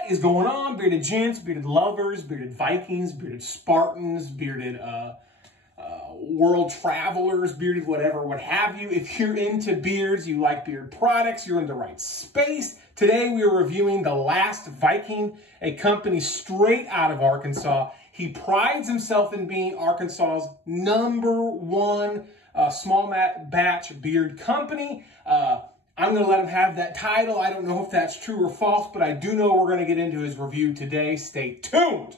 What is going on, bearded gents, bearded lovers, bearded Vikings, bearded Spartans, bearded world travelers, bearded whatever, what have you? If you're into beards, you like beard products, you're in the right space. Today we are reviewing The Last Viking, a company straight out of Arkansas. He prides himself in being Arkansas's #1 small batch beard company. I'm going to let him have that title. I don't know if that's true or false, but I do know we're going to get into his review today. Stay tuned.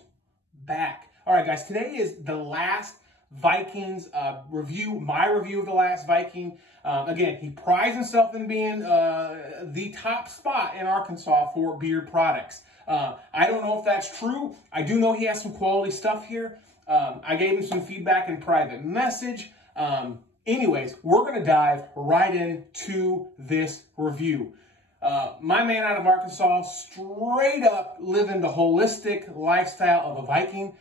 Back. All right, guys, today is The Last Viking's review, my review of The Last Viking. Again, he prides himself in being the top spot in Arkansas for beard products. I don't know if that's true. I do know he has some quality stuff here. I gave him some feedback in private message. Anyways, we're going to dive right into this review. My man out of Arkansas, straight up living the holistic lifestyle of a Viking.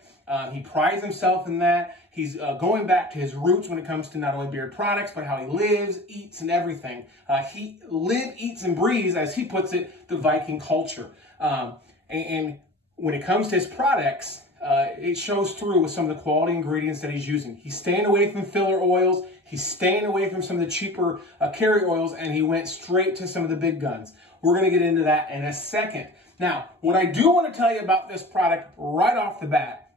He prides himself in that. He's going back to his roots when it comes to not only beard products, but how he lives, eats, and everything. He eats, and breathes, as he puts it, the Viking culture. And when it comes to his products, it shows through with some of the quality ingredients that he's using. He's staying away from filler oils. He's staying away from some of the cheaper carrier oils, and he went straight to some of the big guns. We're going to get into that in a second. Now, what I do want to tell you about this product right off the bat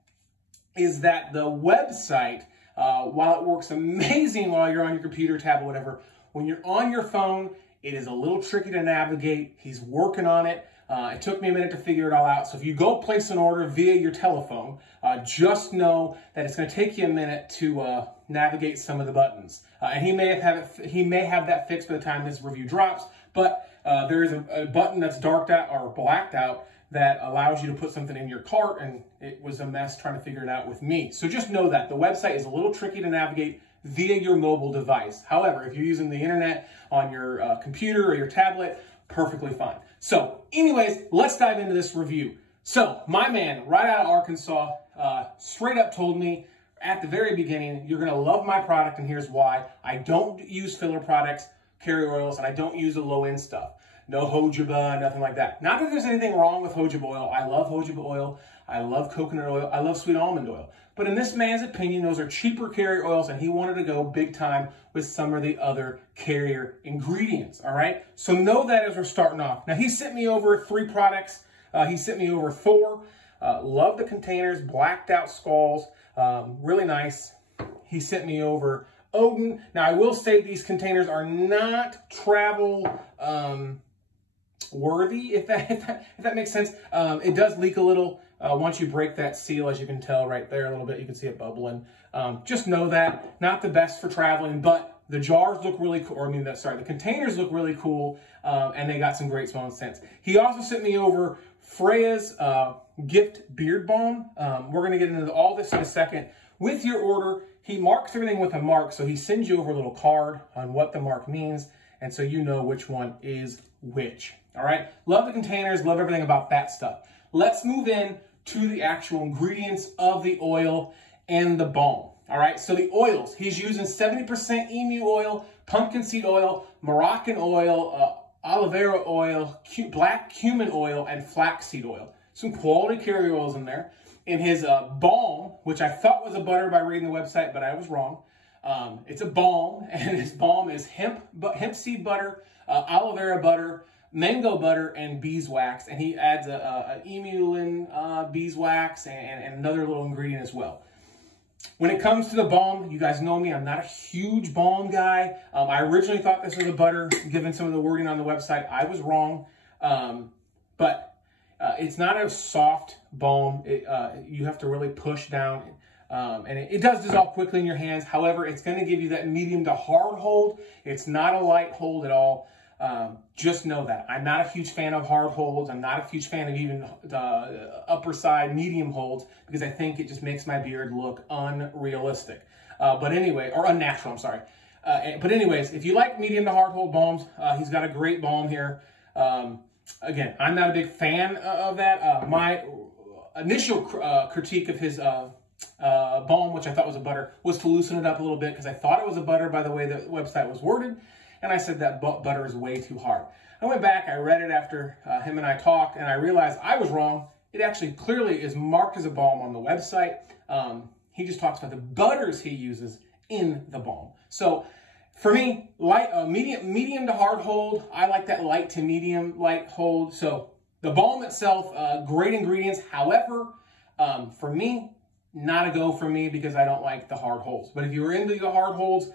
is that the website, while it works amazing while you're on your computer, tablet, whatever, when you're on your phone, it is a little tricky to navigate. He's working on it. It took me a minute to figure it all out. So if you go place an order via your telephone, just know that it's going to take you a minute to navigate some of the buttons. And he may have that fixed by the time this review drops. But there is a button that's darked out or blacked out that allows you to put something in your cart, and it was a mess trying to figure it out with me. So just know that the website is a little tricky to navigate via your mobile device. However, if you're using the internet on your computer or your tablet, perfectly fine. So anyways, let's dive into this review. So my man right out of Arkansas straight up told me at the very beginning, you're going to love my product, and here's why. I don't use filler products, carrier oils, and I don't use the low-end stuff. No jojoba, nothing like that. Not that there's anything wrong with jojoba oil. I love jojoba oil. I love coconut oil. I love sweet almond oil. But in this man's opinion, those are cheaper carrier oils, and he wanted to go big time with some of the other carrier ingredients, all right? So know that as we're starting off. Now, he sent me over 3 products. He sent me over Thor. Love the containers, blacked out skulls, really nice. He sent me over Odin. Now, I will say these containers are not travel worthy, if that makes sense. It does leak a little once you break that seal, as you can tell right there a little bit. You can see it bubbling. Just know that, not the best for traveling, but the jars look really cool, or the containers look really cool, and they got some great smelling scents. He also sent me over Freya's Gift Beard Balm. We're going to get into all this in a second. With your order, he marks everything with a mark, so he sends you over a little card on what the mark means, and so you know which one is which. All right? Love the containers, love everything about that stuff. Let's move in to the actual ingredients of the oil and the balm. All right? So the oils, he's using 70% emu oil, pumpkin seed oil, Moroccan oil, aloe vera oil, black cumin oil, and flaxseed oil. Some quality carrier oils in there. In his balm, which I thought was a butter by reading the website, but I was wrong. It's a balm, and his balm is hemp seed butter, aloe vera butter, mango butter, and beeswax. And he adds a emulin beeswax and another little ingredient as well. When it comes to the balm, you guys know me, I'm not a huge balm guy. I originally thought this was a butter, given some of the wording on the website. I was wrong, but it's not a soft balm. You have to really push down, and it does dissolve quickly in your hands. However, it's going to give you that medium to hard hold. It's not a light hold at all. Just know that. I'm not a huge fan of hard holds. I'm not a huge fan of even the upper side medium holds, because I think it just makes my beard look unrealistic. But anyway, or unnatural, I'm sorry. But anyways, if you like medium to hard hold balms, he's got a great balm here. Again, I'm not a big fan of that. My initial critique of his balm, which I thought was a butter, was to loosen it up a little bit, because I thought it was a butter by the way the website was worded. And I said that butter is way too hard. I went back, I read it after him and I talked, and I realized I was wrong. It actually clearly is marked as a balm on the website. He just talks about the butters he uses in the balm. So for me, light, medium to hard hold. I like that light to medium light hold. So the balm itself, great ingredients. However, for me, not a go for me because I don't like the hard holds. But if you're into the hard holds,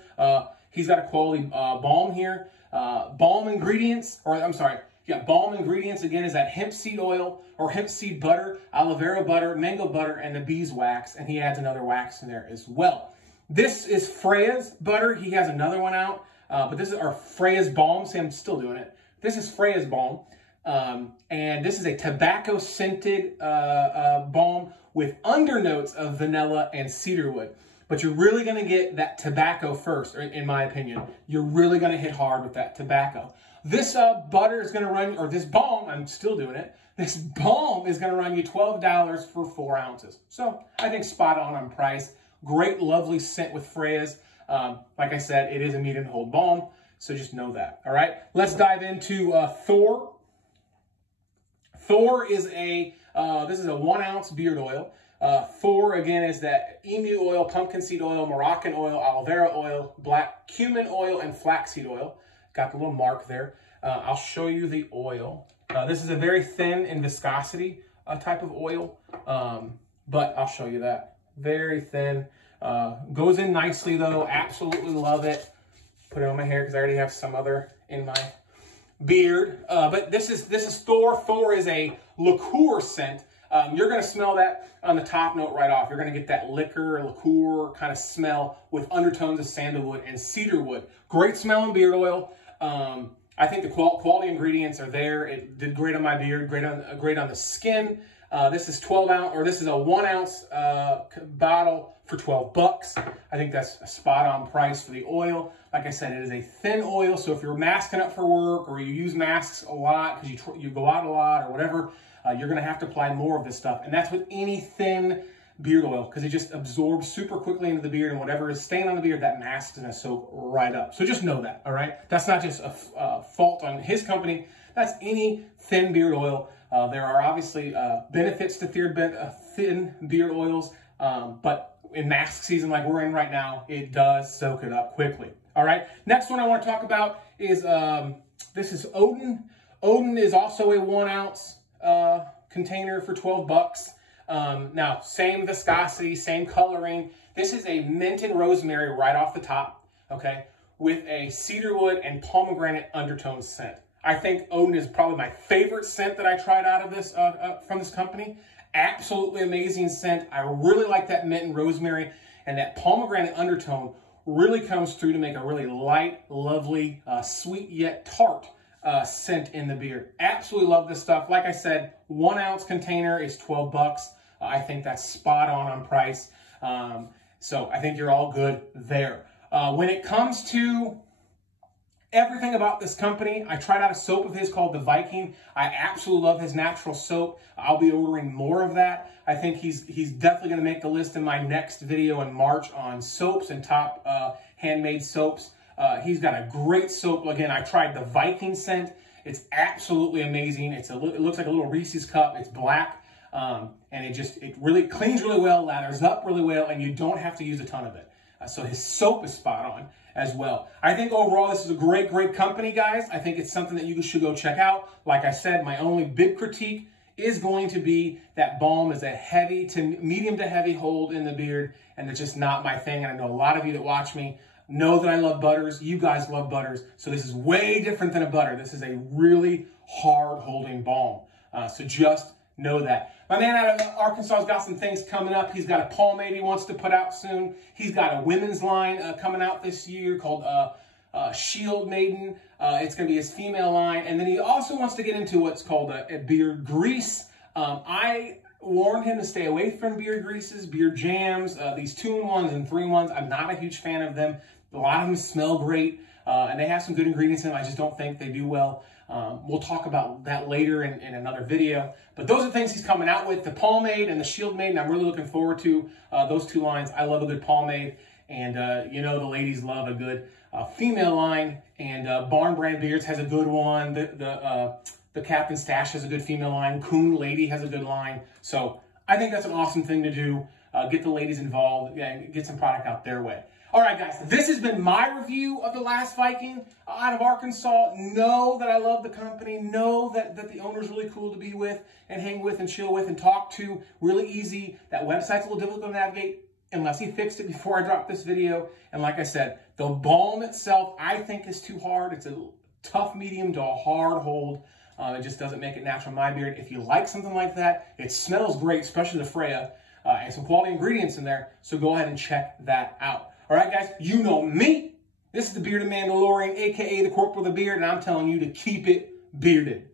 he's got a quality balm here. Balm Ingredients, or I'm sorry, yeah, Balm Ingredients, again, is that hemp seed oil or hemp seed butter, aloe vera butter, mango butter, and the beeswax. And he adds another wax in there as well. This is Freya's butter. He has another one out, but this is our Freya's balm. See, I'm still doing it. This is Freya's balm, and this is a tobacco-scented balm with undernotes of vanilla and cedarwood. But you're really going to get that tobacco first, in my opinion. You're really going to hit hard with that tobacco. This butter is going to run, or this balm, I'm still doing it, this balm is going to run you $12 for 4 ounces. So I think spot on price. Great, lovely scent with Freya's. Like I said, it is a medium hold balm, so just know that, all right? Let's dive into Thor. Thor is this is a 1 ounce beard oil. Thor, again, is that emu oil, pumpkin seed oil, Moroccan oil, aloe vera oil, black cumin oil, and flaxseed oil. Got the little mark there. I'll show you the oil. This is a very thin in viscosity type of oil, but I'll show you that. Very thin. Goes in nicely, though. Absolutely love it. Put it on my hair because I already have some other in my beard. But this is Thor. Thor is a liqueur scent. You're going to smell that on the top note right off. You're going to get that liquor, liqueur kind of smell with undertones of sandalwood and cedarwood. Great smelling beard oil. I think the quality ingredients are there. It did great on my beard, great on the skin. This is 12 ounce, or this is a 1 ounce bottle for $12. I think that's a spot on price for the oil. Like I said, it is a thin oil, so if you're masking up for work or you use masks a lot because you go out a lot or whatever, you're going to have to apply more of this stuff. And that's with any thin beard oil because it just absorbs super quickly into the beard, and whatever is staying on the beard, that mask is going to soak right up. So just know that, all right? That's not just a fault on his company. That's any thin beard oil. There are obviously benefits to thin beard oils, but in mask season like we're in right now, it does soak it up quickly. All right, next one I want to talk about is, this is Odin. Odin is also a 1 ounce container for $12. Now, same viscosity, same coloring. This is a mint and rosemary right off the top, okay, with a cedarwood and pomegranate undertone scent. I think Odin is probably my favorite scent that I tried out of this from this company. Absolutely amazing scent. I really like that mint and rosemary, and that pomegranate undertone really comes through to make a really light, lovely, sweet yet tart scent in the beard. Absolutely love this stuff. Like I said, 1 ounce container is $12. I think that's spot on price. So I think you're all good there. When it comes to everything about this company, I tried out a soap of his called the Viking. I absolutely love his natural soap. I'll be ordering more of that. I think he's definitely going to make the list in my next video in March on soaps and top handmade soaps. He's got a great soap. Again, I tried the Viking scent. It's absolutely amazing. It looks like a little Reese's cup. It's black, and it really cleans really well, lathers up really well, and you don't have to use a ton of it. So his soap is spot on as well. I think overall this is a great company, guys. I think it's something that you should go check out. Like I said, my only big critique is going to be that balm is a heavy to medium to heavy hold in the beard, and it's just not my thing. And I know a lot of you that watch me know that I love butters. You guys love butters. So this is way different than a butter. This is a really hard holding balm. So just know that. My man out of Arkansas has got some things coming up. He's got a pomade he wants to put out soon. He's got a women's line coming out this year called Shield Maiden. It's going to be his female line. And then he also wants to get into what's called a beard grease. I warned him to stay away from beard greases, beard jams, these 2-in-1s and 3-in-1s. I'm not a huge fan of them. A lot of them smell great, and they have some good ingredients in them. I just don't think they do well. We'll talk about that later in another video. But those are things he's coming out with, the pomade and the Shield Maiden. I'm really looking forward to those 2 lines. I love a good pomade, and you know the ladies love a good female line, and Barn Brand Beards has a good one. The Captain Stash has a good female line. Coon Lady has a good line. So I think that's an awesome thing to do. Get the ladies involved and get some product out their way. All right, guys, this has been my review of The Last Viking out of Arkansas. Know that I love the company. Know that the owner's really cool to be with and hang with and chill with and talk to. Really easy. That website's a little difficult to navigate unless he fixed it before I dropped this video. And like I said, the balm itself, I think, is too hard. It's a tough medium to a hard hold. It just doesn't make it natural in my beard. If you like something like that, it smells great, especially the Freya, and some quality ingredients in there. So go ahead and check that out. All right, guys, you know me. This is the Bearded Mandalorian, a.k.a. the Corp with a Beard, and I'm telling you to keep it bearded.